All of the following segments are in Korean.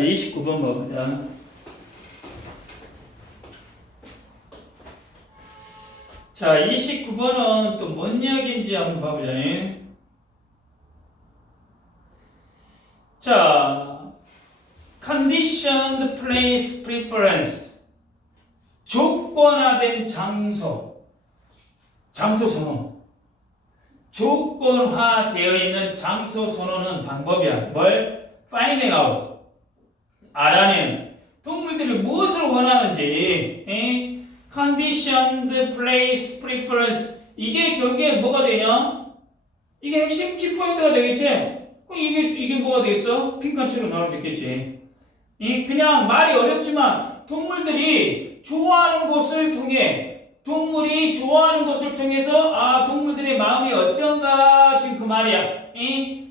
29번 봐보자. 자, 29번은 또 뭔 이야기인지 한번 봐보자. 자, conditioned place preference. 조건화된 장소. 장소 선호. 조건화되어 있는 장소 선호는 방법이야. 뭘? finding out. 알아내는. 동물들이 무엇을 원하는지. conditioned place preference. 이게 결국에 뭐가 되냐? 이게 핵심 키포인트가 되겠지? 그럼 이게 뭐가 되겠어? 핑크치로 나올 수 있겠지. 그냥 말이 어렵지만 동물들이 좋아하는 것을 통해 동물이 좋아하는 것을 통해서 동물들의 마음이 어쩐가 지금 그 말이야.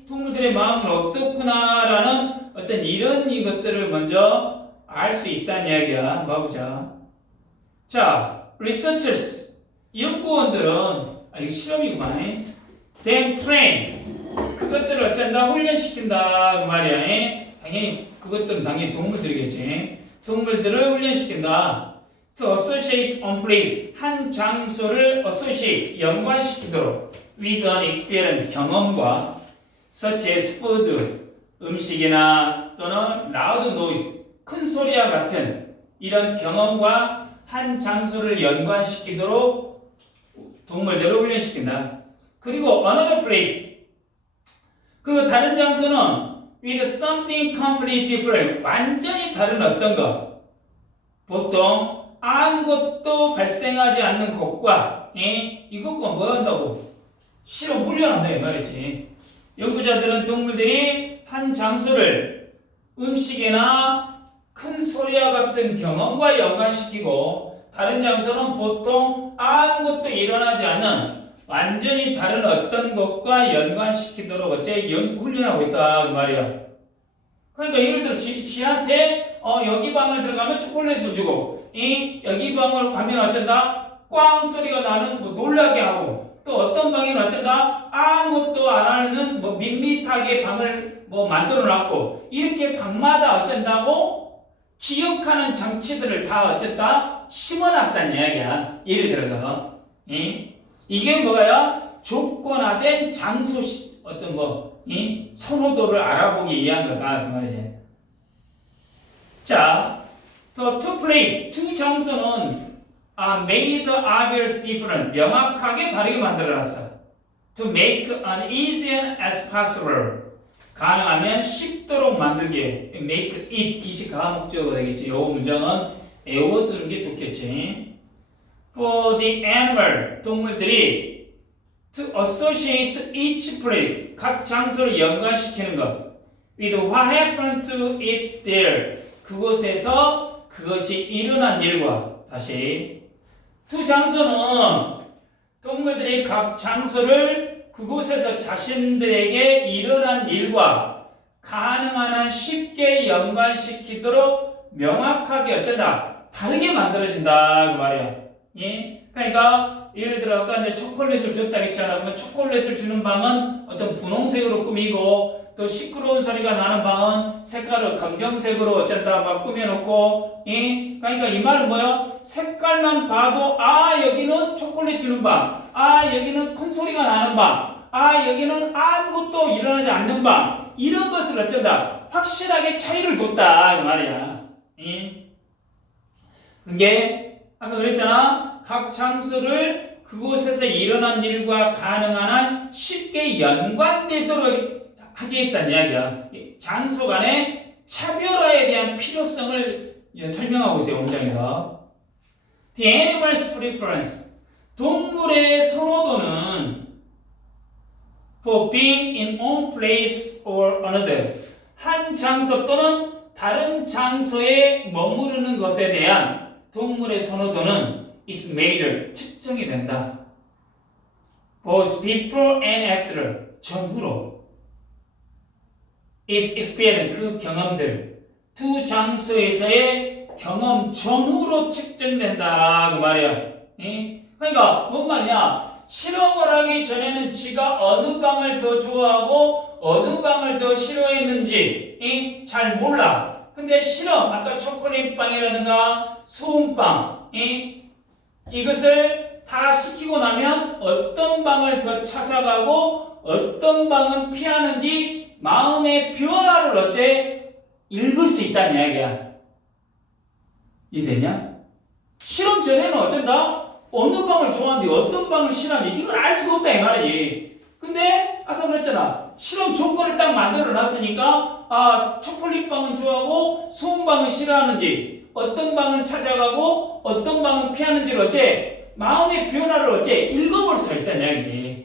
동물들의 마음은 어떻구나라는 어떤 이런 이것들을 먼저 알 수 있다는 이야기야. 한번 봐보자. 자, researchers 연구원들은 이거 실험이구만. Then train 그것들을 어쩐다 훈련시킨다 그 말이야. 당연히 그것들은 당연히 동물들이겠지. 동물들을 훈련시킨다. So associate on place 한 장소를 associate 연관시키도록 with an experience 경험과 such as food 음식이나 또는 loud noise 큰 소리와 같은 이런 경험과 한 장소를 연관시키도록 동물들을 훈련시킨다. 그리고 another place 그 다른 장소는 with something completely different 완전히 다른 어떤 것 보통 아무것도 발생하지 않는 것과 이것과 뭐 한다고? 실험 훈련한다 이 말이지. 연구자들은 동물들이 한 장소를 음식이나 큰 소리와 같은 경험과 연관시키고 다른 장소는 보통 아무것도 일어나지 않는 완전히 다른 어떤 것과 연관시키도록 어째 훈련하고 있다 그 말이야. 그러니까 예를 들어 지한테 여기 방을 들어가면 초콜릿을 주고 여기 방을 가면 어쩐다 꽝 소리가 나는 뭐 놀라게 하고 또 어떤 방에는 어쩐다 아무것도 안 하는 뭐 밋밋하게 방을 뭐 만들어 놨고 이렇게 방마다 어쩐다고 기억하는 장치들을 다 어쨌다 심어놨다는 이야기야. 예를 들어서 이게 뭐야? 조건화된 장소 어떤 선호도를 알아보기 위한 거다 그 말이지. 자, to place 두 장소는 made obvious different 명확하게 다르게 만들어놨어. To make an easy as possible 가능하면 쉽도록 만들게 make it 이시 가목적어가 되겠지. 이 문장은 외워두는 게 좋겠지. For the animal 동물들이 to associate each place 각 장소를 연관시키는 것 with what happened to it there 그곳에서 그것이 일어난 일과 다시 두 장소는 동물들이 각 장소를 그곳에서 자신들에게 일어난 일과 가능한 한 쉽게 연관시키도록 명확하게 어쩐다 다르게 만들어진다 그 말이야. 그러니까 예를 들어 아까 이제 초콜릿을 줬다 했잖아. 그러면 초콜릿을 주는 방은 어떤 분홍색으로 꾸미고 또 시끄러운 소리가 나는 방은 색깔을 검정색으로 어쩐다 막 꾸며놓고 그러니까 이 말은 뭐야? 색깔만 봐도 여기는 초콜릿 주는 방 여기는 큰 소리가 나는 방 여기는 아무것도 일어나지 않는 방 이런 것을 어쩐다 확실하게 차이를 뒀다 그 말이야. 그게 아까 그랬잖아. 각 장소를 그곳에서 일어난 일과 가능한 한 쉽게 연관되도록 하게 했다는 이야기야. 장소 간의 차별화에 대한 필요성을 설명하고 있어요. 문장에서. The animal's preference. 동물의 선호도는 for being in one place or another. 한 장소 또는 다른 장소에 머무르는 것에 대한 동물의 선호도는 is measured. 측정이 된다. Both before and after. 전후로. is experienced. 그 경험들. 두 장소에서의 경험 전후로 측정된다. 그 말이야. 그러니까 뭔 말이냐. 실험을 하기 전에는 지가 어느 방을 더 좋아하고 어느 방을 더 싫어했는지 잘 몰라. 근데 실험, 아까 초콜릿빵이라든가 소금빵, 이것을 다 시키고 나면 어떤 방을 더 찾아가고 어떤 방은 피하는지 마음의 변화를 어째 읽을 수 있다는 이야기야. 이해되냐? 실험 전에는 어쩐다? 어느 방을 좋아하는지 어떤 방을 싫어하는지 이걸 알 수가 없다 이 말이지. 근데 아까 그랬잖아. 실험 조건을 딱 만들어 놨으니까 초콜릿빵은 좋아하고 소금빵은 싫어하는지 어떤 방을 찾아가고 어떤 방은 피하는지를 어째 마음의 변화를 어째 읽어볼 수가 있다는 이야기지.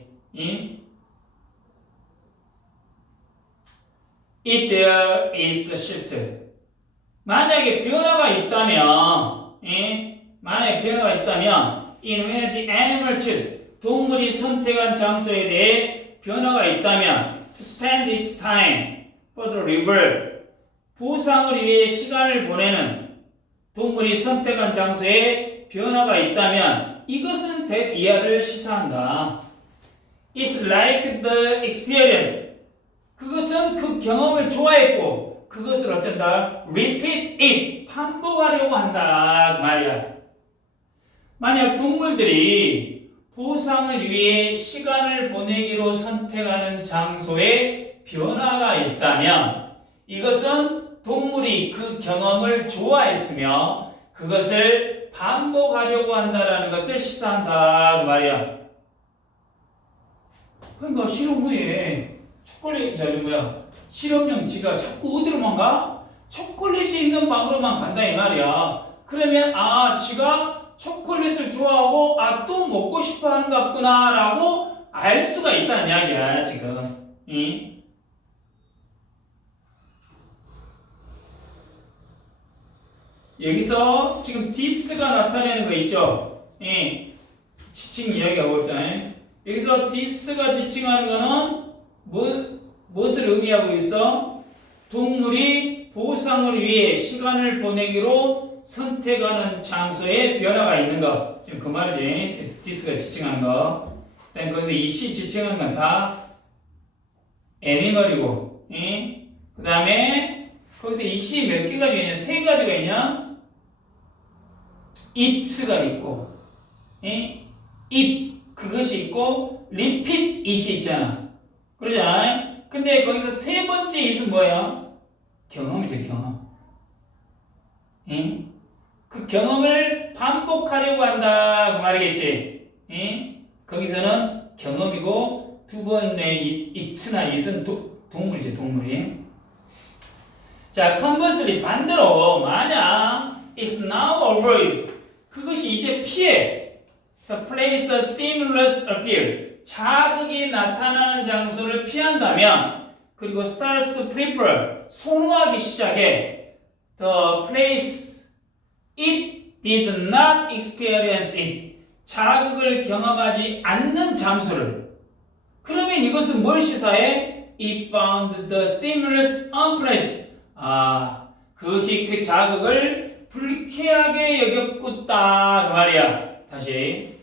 If there is a shift. 만약에 변화가 있다면, 만약에 변화가 있다면, in when the animal choose, 동물이 선택한 장소에 대해 변화가 있다면, to spend its time for the reward, 보상을 위해 시간을 보내는 동물이 선택한 장소에 변화가 있다면, 이것은 that 이하를 시사한다. It's like the experience. 그것은 그 경험을 좋아했고 그것을 어쩐다? repeat it. 반복하려고 한다 그 말이야. 만약 동물들이 보상을 위해 시간을 보내기로 선택하는 장소에 변화가 있다면 이것은 동물이 그 경험을 좋아했으며 그것을 반복하려고 한다라는 것을 시사한다 그 말이야. 그러니까 실험 후에 초콜릿, 실험용 지가 자꾸 어디로만 가? 초콜릿이 있는 방으로만 간다 이 말이야. 그러면 지가 초콜릿을 좋아하고 또 먹고 싶어 하는 것 같구나 라고 알 수가 있다는 이야기야 지금. 여기서 지금 this가 나타내는 거 있죠? 지칭 이야기하고 있잖아요. 여기서 this가 지칭하는 거는 무엇을 의미하고 있어? 동물이 보상을 위해 시간을 보내기로 선택하는 장소에 변화가 있는 거. 지금 그 말이지. this가 지칭하는 거. 일단 거기서 이씨 지칭하는 건 다 애니멀이고, 그 다음에 거기서 이씨 몇 개가 있냐? 세 가지가 있냐? it가 있고, it 그것이 있고, repeat it이 있잖아. 그러잖아. 근데 거기서 세 번째 it은 뭐야? 경험이죠, 경험. 그 경험을 반복하려고 한다 그 말이겠지. 거기서는 경험이고 두 번의 it나 it은 동물이지, 동물이. 자, conversely 반대로 만약 it's now avoid 그것이 이제 피해. The place the stimulus appear. 자극이 나타나는 장소를 피한다면 그리고 starts to prefer. 선호하기 시작해. The place it did not experience it. 자극을 경험하지 않는 장소를. 그러면 이것은 뭘 시사해? It found the stimulus unpleasant. 그것이 그 자극을 불쾌하게 여겼구다 그 말이야. 다시.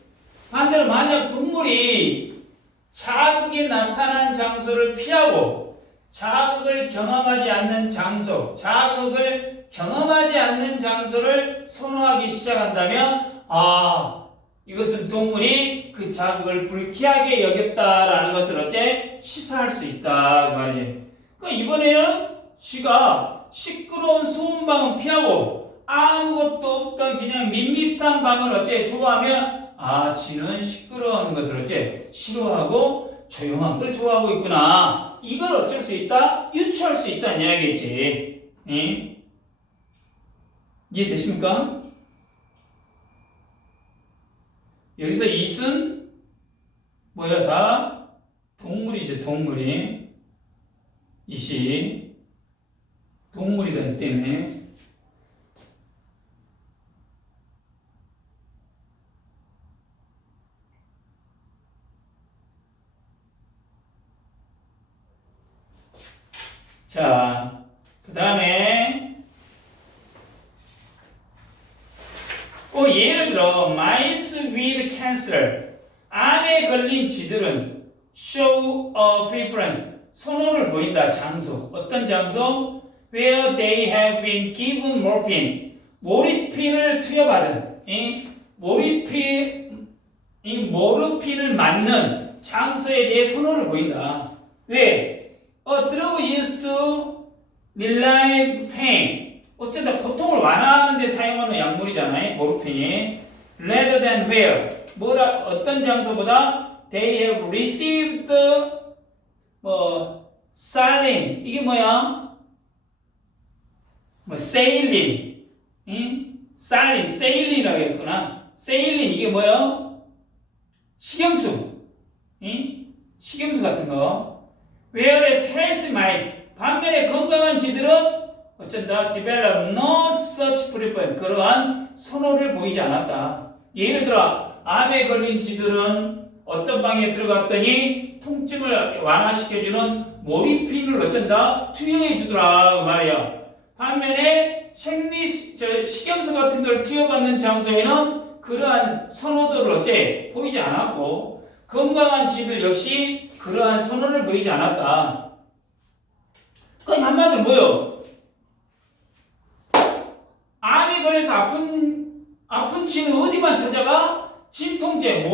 반대로 만약 동물이 자극이 나타난 장소를 피하고 자극을 경험하지 않는 장소, 자극을 경험하지 않는 장소를 선호하기 시작한다면 이것은 동물이 그 자극을 불쾌하게 여겼다라는 것을 어째 시사할 수 있다 그 말이지. 그러니까 이번에는 쥐가 시끄러운 소음방은 피하고 아무것도 없던 그냥 밋밋한 방을 어째 좋아하면 쥐는 시끄러운 것을 어째 싫어하고 조용한 걸 좋아하고 있구나. 이걸 어쩔 수 있다? 유추할 수 있다는 이야기겠지. 이해되십니까? 여기서 it은 뭐야? 다 동물이죠, 동물이. it이 동물이다 이 때문에. 자, 그 다음에 예를 들어 mice with cancer 암에 걸린 쥐들은 show a preference 선호를 보인다. 장소 어떤 장소? where they have been given morphine. 모르핀을 투여받은 모르핀을 맞는 장소에 대해 선호를 보인다. 왜? drug used to relieve pain. 어쨌든 고통을 완화하는 데 사용하는 약물이잖아요. 모르핀이. rather than where. 어떤 장소보다 they have received saline. 이게 뭐야? saline. salin이라고 했구나. saline 이게 뭐야? 식염수. 식염수 같은 거. whereas healthy mice. 반면에 건강한 쥐들은 어쩐다? develop no such preference. 그러한 선호를 보이지 않았다. 예를 들어 암에 걸린 쥐들은 어떤 방에 들어갔더니 통증을 완화시켜주는 모르핀을 어쩐다? 투여해 주더라 그 말이야. 반면에 식염수 같은 걸 투여받는 장소에는 그러한 선호도를 어째 보이지 않았고 건강한 쥐들 역시 그러한 선호를 보이지 않았다. 그러니까 한마디로 뭐요? 암이 걸려서 아픈 쥐는 어디만 찾아가? 진통제,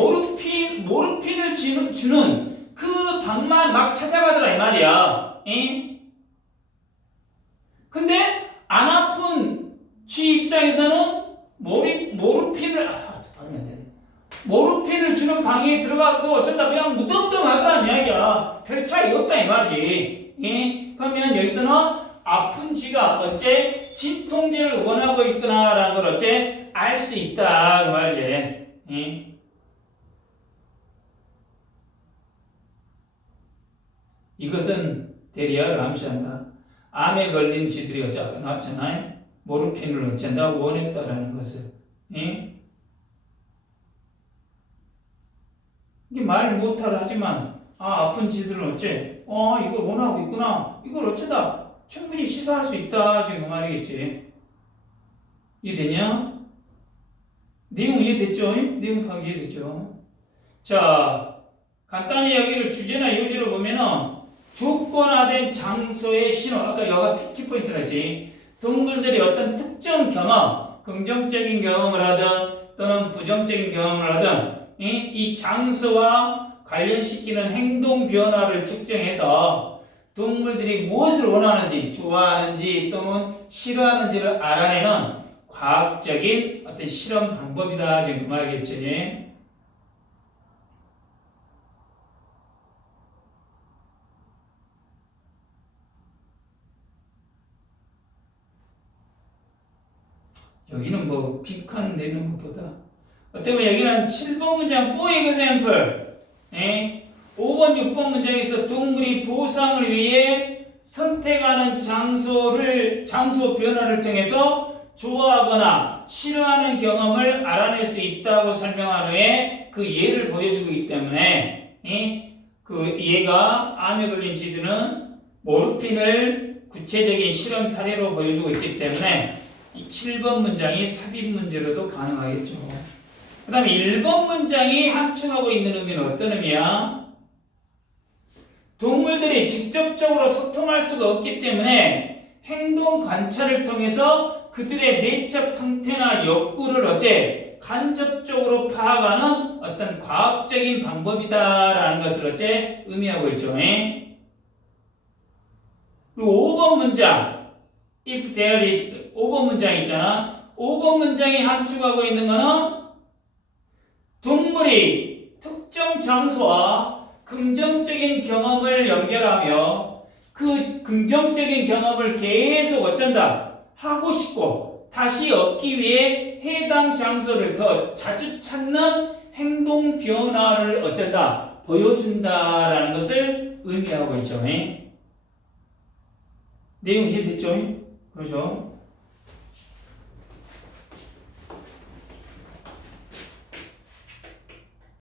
모르핀을 주는 그 방만 막 찾아가더라 이 말이야. 근데 안 아픈 쥐 입장에서는 모르핀을 발음이 안 되네. 모르핀을 주는 방에 들어가도 어쩐다 그냥 무덤덤하더란 이야기야. 별 차이 없다 이 말이지. 그러면 여기서는 아픈 쥐가 어째 진통제를 원하고 있구나라는 걸 어째 알 수 있다 그 말이지. 이것은 대리아를 암시한다. 암에 걸린 쥐들이 어째 나왔잖아요. 모르핀을 어쩐다 원했다라는 것을. 이게 말 못하라 하지만 아픈 쥐들은 어째 이걸 원하고 있구나. 이걸 어쩌다 충분히 시사할 수 있다 지금 그 말이겠지. 이해되냐? 내용 이해됐죠? 내용 파악 이해됐죠? 자, 간단히 여기를 주제나 요지로 보면은 조건화된 장소의 신호. 아까 여가 키포인트라지. 동물들이 어떤 특정 경험, 긍정적인 경험을 하든 또는 부정적인 경험을 하든 이 장소와 관련시키는 행동 변화를 측정해서 동물들이 무엇을 원하는지, 좋아하는지 또는 싫어하는지를 알아내는 과학적인 어떤 실험 방법이다 지금 그 말이겠지. 여기는 뭐 빅한 내는 것보다 어떻게 보면 여기는 7번 문장 for example 5번 6번 문장에서 동물이 보상을 위해 선택하는 장소 변화를 통해서 좋아하거나 싫어하는 경험을 알아낼 수 있다고 설명한 후에 그 예를 보여주고 있기 때문에 그 얘가 암에 걸린 쥐들은 모르핀을 구체적인 실험 사례로 보여주고 있기 때문에 이 7번 문장이 삽입 문제로도 가능하겠죠. 그 다음에 1번 문장이 함축하고 있는 의미는 어떤 의미야? 동물들이 직접적으로 소통할 수가 없기 때문에 행동 관찰을 통해서 그들의 내적 상태나 욕구를 어째 간접적으로 파악하는 어떤 과학적인 방법이다라는 것을 어째 의미하고 있죠. 그리고 5번 문장 if there is 5번 문장 있잖아. 5번 문장이 함축하고 있는 거는 동물이 특정 장소와 긍정적인 경험을 연결하며 그 긍정적인 경험을 계속 어쩐다 하고 싶고 다시 얻기 위해 해당 장소를 더 자주 찾는 행동 변화를 어쩐다 보여준다라는 것을 의미하고 있죠. 내용 이해됐죠? 그렇죠?